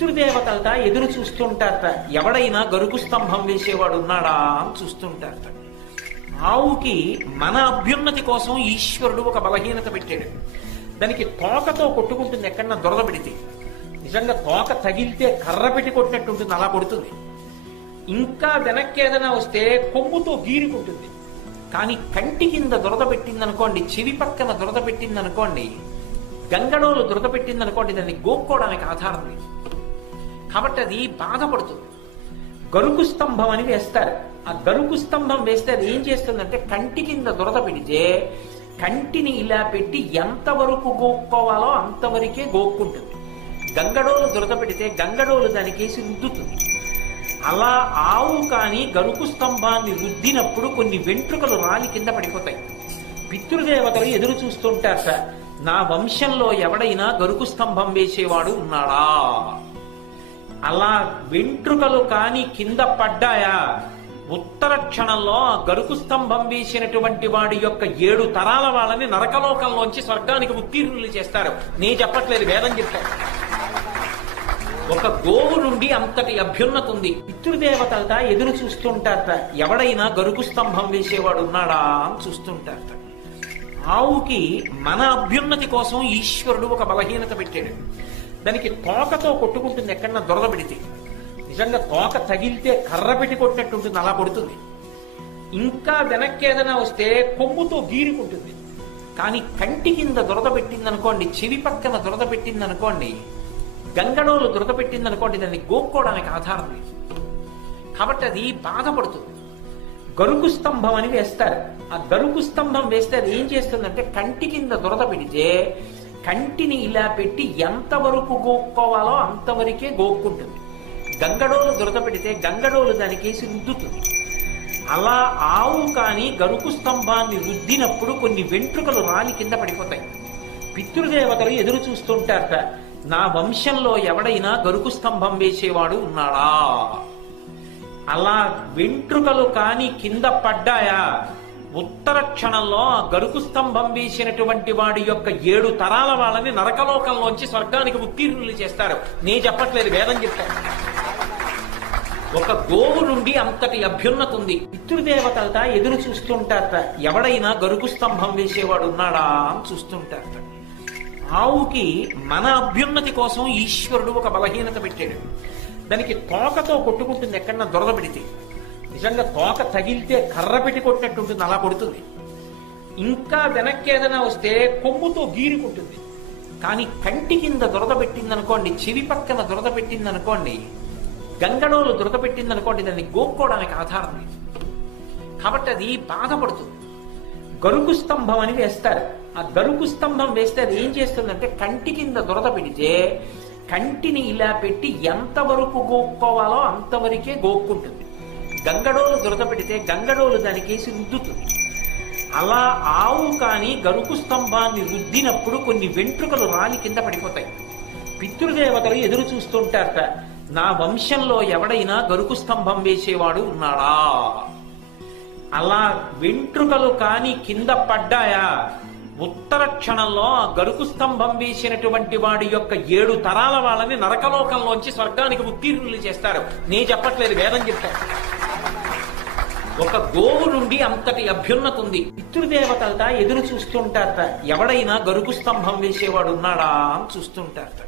పితృదేవతలత ఎదురు చూస్తుంటారట. ఎవడైనా గరుకు స్తంభం వేసేవాడు ఉన్నాడా అని చూస్తుంటారట. ఆవుకి మన అభ్యున్నతి కోసం ఈశ్వరుడు ఒక బలహీనత పెట్టాడు. దానికి తోకతో కొట్టుకుంటుంది ఎక్కడన్నా దొరద పెడితే. నిజంగా తోక తగిలితే కర్ర పెట్టి కొట్టినట్టు ఉంటుంది, అలా కొడుతుంది. ఇంకా వెనక్కి ఏదైనా వస్తే కొమ్ముతో గీరుకుంటుంది. కానీ కంటి కింద దురద పెట్టిందనుకోండి, చెవి పక్కన దురద పెట్టిందనుకోండి, గంగడోలు దురద పెట్టిందనుకోండి, దాన్ని గోక్కోవడానికి ఆధారం లేదు. కాబట్టి అది బాధపడుతుంది. గరుకు స్తంభం అని వేస్తారు. ఆ గరుకు స్తంభం వేస్తే అది ఏం చేస్తుందంటే, కంటి కింద దురద పెడితే కంటిని ఇలా పెట్టి ఎంతవరకు గోక్కోవాలో అంతవరకే గోక్కుంటుంది. గంగడోలు దురద పెడితే గంగడోలు దానికేసి రుద్దుతుంది. అలా ఆవు కానీ గరుకు స్తంభాన్ని రుద్దినప్పుడు కొన్ని వెంట్రుకలు రాలి కింద పడిపోతాయి. పితృదేవతలు ఎదురు చూస్తుంటారు, సార్ నా వంశంలో ఎవడైనా గరుకు స్తంభం వేసేవాడు ఉన్నాడా. అలా వెంట్రుకలు కాని కింద పడ్డాయా, ఉత్తర క్షణంలో గరుకు స్తంభం వేసినటువంటి వాడి యొక్క 7 తరాల వాళ్ళని నరకలోకంలోంచి స్వర్గానికి ఉత్తీర్ణులు చేస్తారు. నేను చెప్పట్లేదు, వేదం చెప్తారు. ఒక గోవు నుండి అంతటి అభ్యున్నత ఉంది. పితృదేవతలత ఎదురు చూస్తుంటారట. ఎవడైనా గరుకు స్తంభం వేసేవాడు ఉన్నాడా అని చూస్తుంటారట. ఆవుకి మన అభ్యున్నతి కోసం ఈశ్వరుడు ఒక బలహీనత పెట్టాడు. దానికి తోకతో కొట్టుకుంటుంది ఎక్కడన్నా దొరద పెడితే. నిజంగా తోక తగిలితే కర్ర పెట్టి కొట్టినట్టు ఉంటుంది, అలా కొడుతుంది. ఇంకా వెనక్కి ఏదైనా వస్తే కొమ్ముతో గీరుకుంటుంది. కానీ కంటి కింద దురద పెట్టిందనుకోండి, చెవి పక్కన దురద పెట్టిందనుకోండి, గంగడోలు దురద పెట్టిందనుకోండి, దాన్ని గోక్కోవడానికి ఆధారం లేదు. కాబట్టి అది బాధపడుతుంది. గరుకు స్తంభం అని వేస్తారు. ఆ గరుకు స్తంభం వేస్తే అది ఏం చేస్తుందంటే, కంటి కింద దురద పెడితే కంటిని ఇలా పెట్టి ఎంతవరకు గోక్కోవాలో అంతవరకే గోక్కుంటుంది. గంగడోలు దురద పెడితే గంగడోలు దానికేసి రుద్దుతుంది. అలా ఆవు కానీ గరుకు స్తంభాన్ని రుద్దినప్పుడు కొన్ని వెంట్రుకలు రాలి కింద పడిపోతాయి. పితృదేవతలు ఎదురు చూస్తుంటారట. నా వంశంలో ఎవడైనా గరుకు స్తంభం వేసేవాడు ఉన్నాడా. అలా వెంట్రుకలు కాని కింద పడ్డాయా, ఉత్తర క్షణంలో గరుకు స్తంభం వేసినటువంటి వాడి యొక్క 7 తరాల వాళ్ళని నరకలోకంలోంచి స్వర్గానికి ఉత్తీర్ణులు చేస్తారు. నేను చెప్పట్లేదు, వేదం చెప్తారు. ఒక గోవు నుండి అంతటి అభ్యున్నత ఉంది. పితృదేవతలత ఎదురు చూస్తుంటారట. ఎవడైనా గరుకు స్తంభం వేసేవాడు ఉన్నాడా అని చూస్తుంటారట. ఆవుకి మన అభ్యున్నతి కోసం ఈశ్వరుడు ఒక బలహీనత పెట్టాడు. దానికి తోకతో కొట్టుకుంటుంది ఎక్కడన్నా దొరద పెడితే. నిజంగా తోక తగిలితే కర్ర పెట్టి కొట్టినట్టు ఉంటుంది, అలా కొడుతుంది. ఇంకా వెనక్కి ఏదైనా వస్తే కొమ్ముతో గీరుకుంటుంది. కానీ కంటి కింద దురద పెట్టిందనుకోండి, చెవి పక్కన దురద పెట్టిందనుకోండి, గంగడోలు దురద పెట్టిందనుకోండి, దాన్ని గోక్కోవడానికి ఆధారం లేదు. కాబట్టి అది బాధపడుతుంది. గరుకు స్తంభం అని వేస్తారు. ఆ గరుకు స్తంభం వేస్తే అది ఏం చేస్తుందంటే, కంటి కింద దురద పెడితే కంటిని ఇలా పెట్టి ఎంతవరకు గోక్కోవాలో అంతవరకే గోక్కుంటుంది. గంగడోలు దురద పెడితే గంగడోలు దానికేసి రుద్దుతుంది. అలా ఆవు కానీ గరుకు స్తంభాన్ని రుద్దినప్పుడు కొన్ని వెంట్రుకలు రాలి కింద పడిపోతాయి. పితృదేవతలు ఎదురు చూస్తుంటారట. నా వంశంలో ఎవడైనా గరుకు స్తంభం వేసేవాడు ఉన్నాడా. అలా వెంట్రుకలు కాని కింద పడ్డాయా, ఉత్తర క్షణంలో గరుకు స్తంభం వేసినటువంటి వాడి యొక్క 7 తరాల వాళ్ళని నరకలోకంలోంచి స్వర్గానికి ఉత్తీర్ణులు చేస్తారు. నేను చెప్పట్లేదు, వేదం చెప్తారు. ఒక గోవు నుండి అంతటి అభ్యున్నత ఉంది. పితృదేవతలత ఎదురు చూస్తుంటారట. ఎవడైనా గరుకు స్తంభం వేసేవాడు ఉన్నాడా అని చూస్తుంటారట.